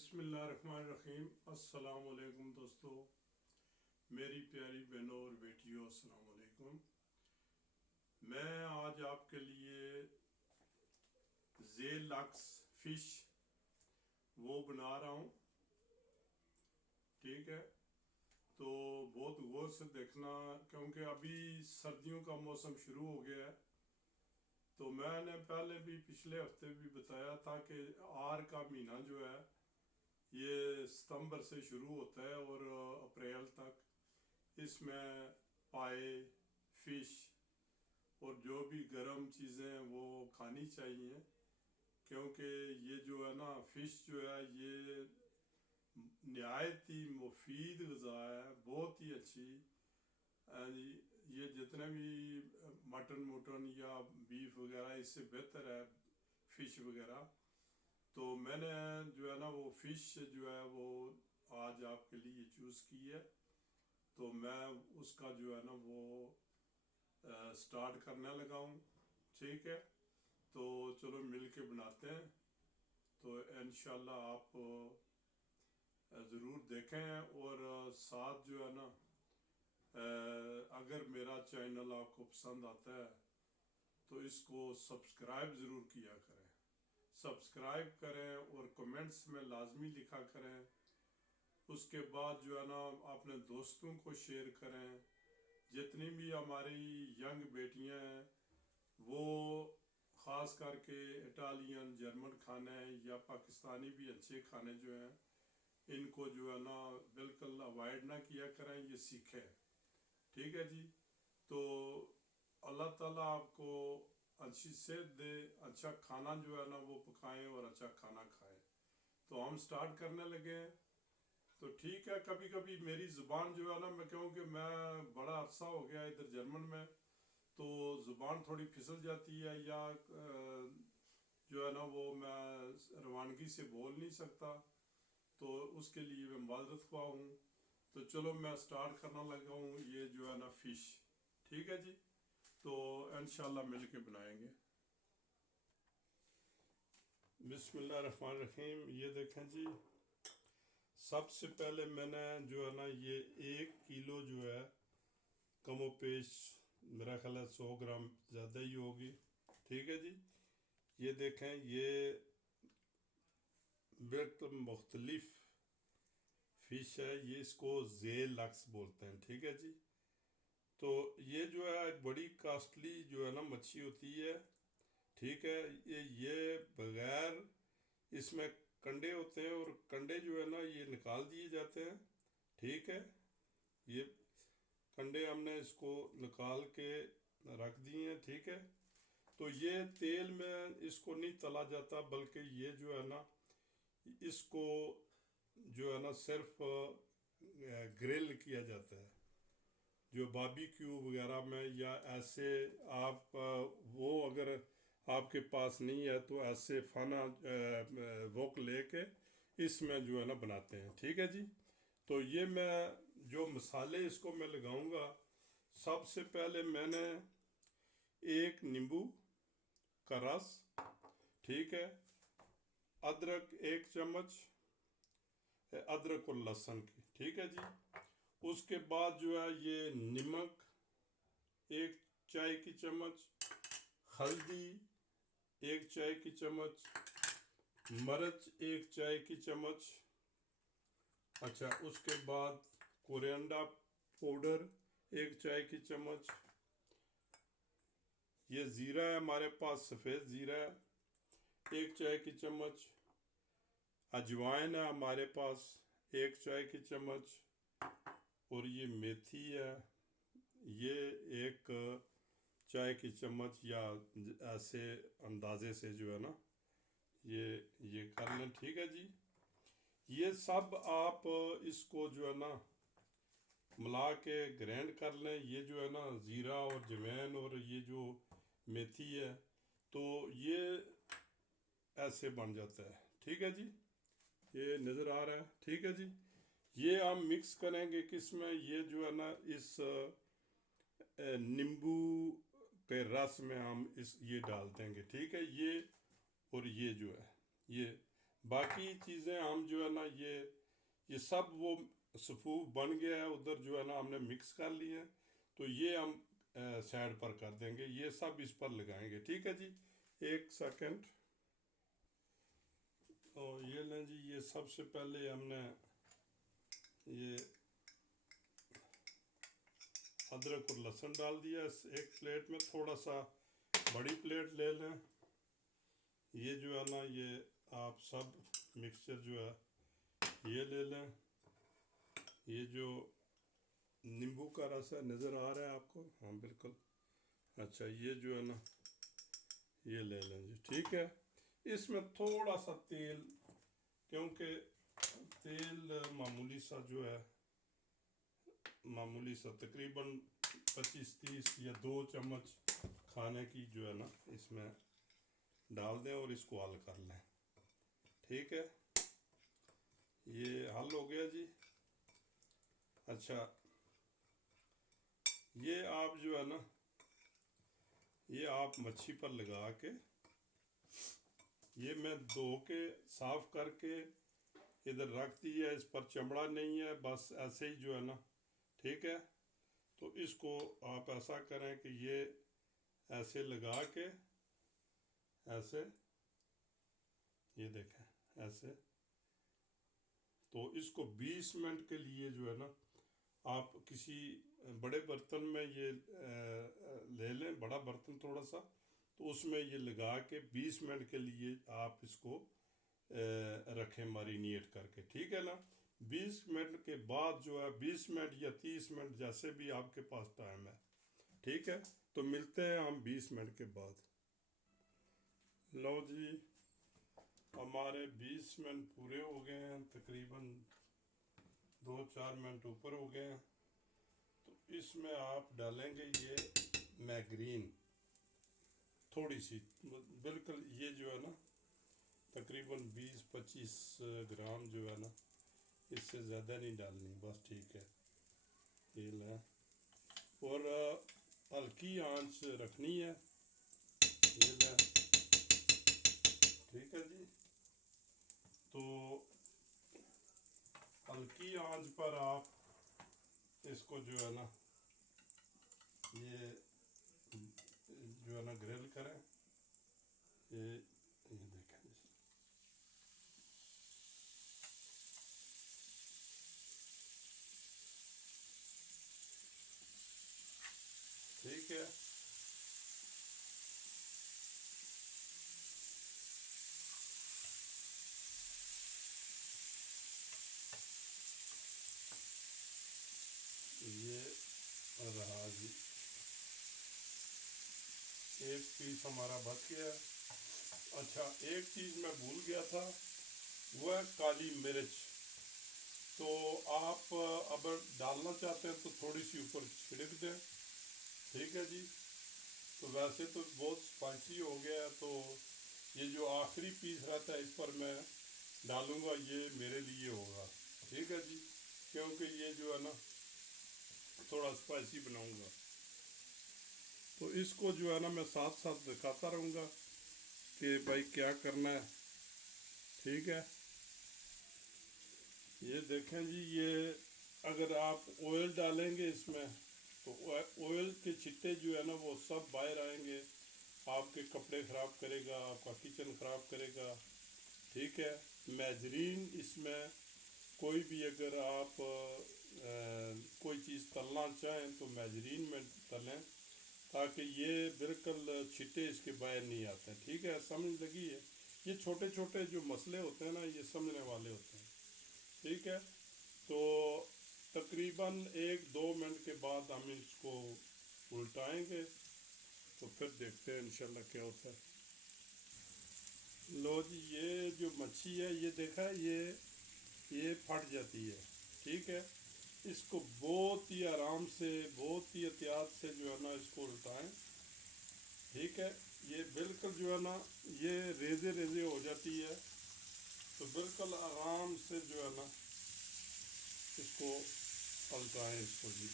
बिस्मिल्लाहिर्रहमानिर्रहीम। अस्सलाम वालेकुम दोस्तों, मेरी प्यारी बहनों और बेटियों, अस्सलाम वालेकुम। मैं आज आपके लिए ज़ेलक्स फ़िश वो बना रहा हूँ। ठीक है, तो बहुत गौर से देखना क्योंकि अभी सर्दियों का मौसम शुरू हो गया है। तो मैंने पहले भी पिछले हफ्ते भी बताया था कि आर का महीना जो है ये सितंबर से शुरू होता है और अप्रैल तक। इसमें पाए, फिश और जो भी गर्म चीज़ें वो खानी चाहिए, क्योंकि ये जो है ना फिश जो है ये नहायत ही मुफीद ग़िज़ा है, बहुत ही अच्छी। ये जितने भी मटन या बीफ वगैरह इससे बेहतर है फ़िश वगैरह। तो मैंने जो है ना वो फ़िश जो है वो आज आपके लिए चूज़ की है। तो मैं उसका जो है ना वो स्टार्ट करने लगा हूँ। ठीक है, तो चलो मिल के बनाते हैं। तो इंशाल्लाह आप ज़रूर देखें और साथ जो है ना अगर मेरा चैनल आपको पसंद आता है तो इसको सब्सक्राइब ज़रूर किया करें। सब्सक्राइब करें और कमेंट्स में लाजमी लिखा करें। उसके बाद जो है ना अपने दोस्तों को शेयर करें। जितनी भी हमारी यंग बेटियां हैं वो ख़ास करके इटालियन जर्मन खाने या पाकिस्तानी भी अच्छे खाने जो हैं इनको जो है ना बिल्कुल अवॉइड ना किया करें, ये सीखें। ठीक है जी। तो अल्लाह ताला आपको अच्छी सेहत दे, अच्छा खाना जो है ना वो पकाएं और अच्छा खाना खाएं। तो हम स्टार्ट करने लगे हैं। तो ठीक है, कभी कभी मेरी ज़ुबान जो है ना मैं क्योंकि मैं बड़ा अरसा हो गया इधर जर्मन में, तो ज़ुबान थोड़ी फिसल जाती है या जो है ना वो मैं रवानगी से बोल नहीं सकता, तो उसके लिए मैं माजरत ख्वाह हूँ। तो चलो मैं स्टार्ट करना लगा हूँ ये जो है ना फ़िश। ठीक है जी, तो इंशाल्लाह मिल के बनाएंगे। बिस्मिल्लाहिर्रहमानिर्रहीम। ये देखें जी, सबसे पहले मैंने जो है ना ये 1 किलो जो है कमो पेश मेरा ख्याल है 100 ग्राम ज़्यादा ही होगी। ठीक है जी। ये देखें, ये बिल्कुल मुख्तलिफ फ़िश है, ये इसको ज़ेलक्स बोलते हैं। ठीक है जी। तो ये जो है एक बड़ी कास्टली जो है ना मच्छी होती है। ठीक है, ये बगैर इसमें कंडे होते हैं और कंडे जो है ना ये निकाल दिए जाते हैं। ठीक है, ये कंडे हमने इसको निकाल के रख दिए हैं। ठीक है, तो ये तेल में इसको नहीं तला जाता, बल्कि ये जो है ना इसको जो है ना सिर्फ ग्रिल किया जाता है, जो बारबेक्यू वगैरह में या ऐसे आप वो अगर आपके पास नहीं है तो ऐसे फाना वोक लेके इसमें जो है ना बनाते हैं। ठीक है जी। तो ये मैं जो मसाले इसको मैं लगाऊंगा, सबसे पहले मैंने एक नींबू का रस, ठीक है, अदरक 1 चम्मच, अदरक और लहसुन की। ठीक है जी। उसके बाद जो है ये नमक 1 चाय की चम्मच, हल्दी 1 चाय की चम्मच, मिर्च 1 चाय की चम्मच। अच्छा, उसके बाद कोरिएंडर पाउडर 1 चाय की चम्मच। ये ज़ीरा है हमारे पास, सफ़ेद ज़ीरा है 1 चाय की चम्मच। अजवाइन है हमारे पास 1 चाय की चम्मच। और ये मेथी है, ये 1 चाय की चम्मच, या ऐसे अंदाजे से जो है ना ये कर लें। ठीक है जी। ये सब आप इसको जो है ना मिला के ग्राइंड कर लें। ये जो है ना ज़ीरा और जवैन और ये जो मेथी है, तो ये ऐसे बन जाता है। ठीक है जी, ये नज़र आ रहा है। ठीक है जी। ये हम मिक्स करेंगे किस में, ये जो है ना इस नींबू के रस में हम इस ये डाल देंगे। ठीक है, ये और ये जो है ये बाकी चीज़ें हम जो है ना ये सब वो सफूफ बन गया है, उधर जो है ना हमने मिक्स कर लिए हैं, तो ये हम साइड पर कर देंगे, ये सब इस पर लगाएंगे। ठीक है जी, एक सेकंड। और ये लें जी, ये सबसे पहले हमने ये अदरक और लहसुन डाल दिया एक प्लेट में। थोड़ा सा बड़ी प्लेट ले लें। ये जो है ना ये आप सब मिक्सचर जो है ये ले लें। ये जो नींबू का रस है नज़र आ रहा है आपको? हाँ बिल्कुल। अच्छा, ये जो है ना ये ले लें जी। ठीक है, इसमें थोड़ा सा तेल, क्योंकि तेल मामूली सा जो है, मामूली सा तकरीबन 25-30 या 2 चम्मच खाने की जो है ना इसमें डाल दें और इसको हल कर लें। ठीक है, ये हल हो गया जी। अच्छा, ये आप जो है ना ये आप मच्छी पर लगा के, ये मैं धो के साफ करके इधर रख दिया, इस पर चमड़ा नहीं है, बस ऐसे ही जो है ना। ठीक है, तो इसको आप ऐसा करें कि ये ऐसे लगा के, ऐसे, ये देखें ऐसे, तो इसको 20 मिनट के लिए जो है ना आप किसी बड़े बर्तन में ये ले लें, बड़ा बर्तन थोड़ा सा, तो उसमें ये लगा के 20 मिनट के लिए आप इसको रखें मैरिनेट करके। ठीक है ना, 20 मिनट के बाद जो है, 20 मिनट या 30 मिनट जैसे भी आपके पास टाइम है। ठीक है, तो मिलते हैं हम 20 मिनट के बाद। लो जी, हमारे 20 मिनट पूरे हो गए हैं, तकरीबन 2-4 मिनट ऊपर हो गए हैं। तो इसमें आप डालेंगे ये मैग्रीन थोड़ी सी, बिल्कुल, ये जो है ना तकरीबन 20-25 ग्राम जो है ना, इससे ज़्यादा नहीं डालनी, बस। ठीक है, ये लें और हल्की आंच रखनी है। ये लें, ठीक है जी। तो हल्की आंच पर आप इसको जो है ना ये जो है ना ग्रिल करें। ये देखें जी, ठीक है। ये रहा जी, एक पीस हमारा बच गया। अच्छा, एक चीज़ मैं भूल गया था, वो है काली मिर्च। तो आप अगर डालना चाहते हैं तो थोड़ी सी ऊपर छिड़क दें। ठीक है जी। तो वैसे तो बहुत स्पाइसी हो गया है, तो ये जो आखिरी पीस रहता है इस पर मैं डालूंगा, ये मेरे लिए होगा। ठीक है जी, क्योंकि ये जो है ना थोड़ा स्पाइसी बनाऊंगा, तो इसको जो है ना मैं साथ साथ दिखाता रहूँगा कि भाई क्या करना है। ठीक है, ये देखें जी, ये अगर आप ऑयल डालेंगे इसमें तो ऑयल के छिट्टे जो है ना वो सब बाहर आएंगे, आपके कपड़े ख़राब करेगा, आपका किचन ख़राब करेगा। ठीक है, मैजरीन इसमें कोई भी अगर आप कोई चीज़ तलना चाहें तो मैजरीन में तलें, ताकि ये बिल्कुल छिट्टे इसके बाहर नहीं आते हैं। ठीक है, समझ लगी है? ये छोटे छोटे जो मसले होते हैं ना, ये समझने वाले होते हैं। ठीक है, तो तकरीबन 1-2 मिनट के बाद हम इसको उल्टाएंगे, तो फिर देखते हैं इंशाल्लाह क्या होता है। लो जी, ये जो मच्छी है ये देखा है, ये फट जाती है। ठीक है, इसको बहुत ही आराम से, बहुत ही एहतियात से जो है ना इसको उल्टाएं। ठीक है, ये बिल्कुल जो है ना ये रेजे रेजे हो जाती है, तो बिल्कुल आराम से जो है ना इसको पलटाएं इसको जी।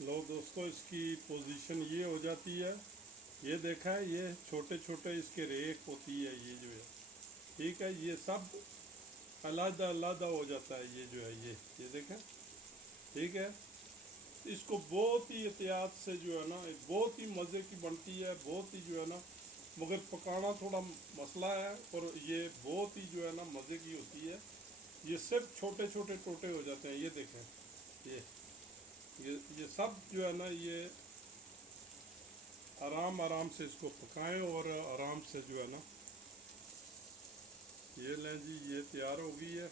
लो दोस्तों, इसकी पोजीशन ये हो जाती है, ये देखा है, ये छोटे छोटे इसके रेक होती है, ये जो है ठीक है, ये सब अलग अलग हो जाता है, ये जो है ये देखें ठीक है। इसको बहुत ही एहतियात से जो है ना, बहुत ही मज़े की बनती है, बहुत ही जो है ना, मगर पकाना थोड़ा मसला है, और ये बहुत ही जो है ना मज़े की होती है। ये सिर्फ छोटे छोटे टोटे हो जाते हैं, ये देखें, ये ये सब जो है ना, ये आराम आराम से इसको पकाएं और आराम से जो है ना, ये लें जी, ये तैयार हो गई है।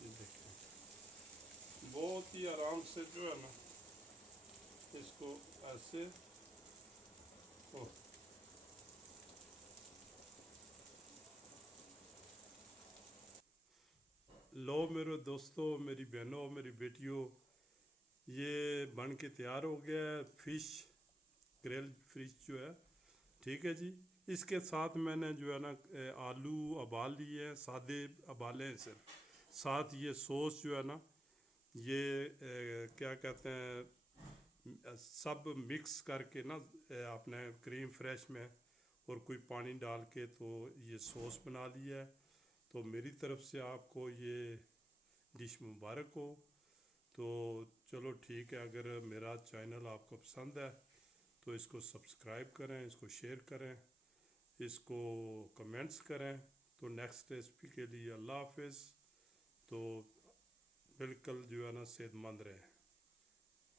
ये देखें, बहुत ही आराम से जो है ना, इसको ऐसे ओ, लो मेरे दोस्तों, मेरी बहनों, मेरी बेटियों, ये बन के तैयार हो गया है फ़िश, ग्रिल फिश जो है ठीक है जी। इसके साथ मैंने जो है ना आलू उबाल लिए हैं, सादे उबाले हैं सिर्फ, साथ ये सॉस जो है ना, ये क्या कहते हैं, सब मिक्स करके ना, आपने क्रीम फ्रेश में और कोई पानी डाल के तो ये सॉस बना लिया है। तो मेरी तरफ से आपको ये डिश मुबारक हो। तो चलो ठीक है, अगर मेरा चैनल आपको पसंद है तो इसको सब्सक्राइब करें, इसको शेयर करें, इसको कमेंट्स करें। तो नेक्स्ट रेसिपी के लिए अल्लाह हाफिज़। तो बिल्कुल जो है ना सेहतमंद रहे।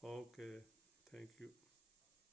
Okay, thank you.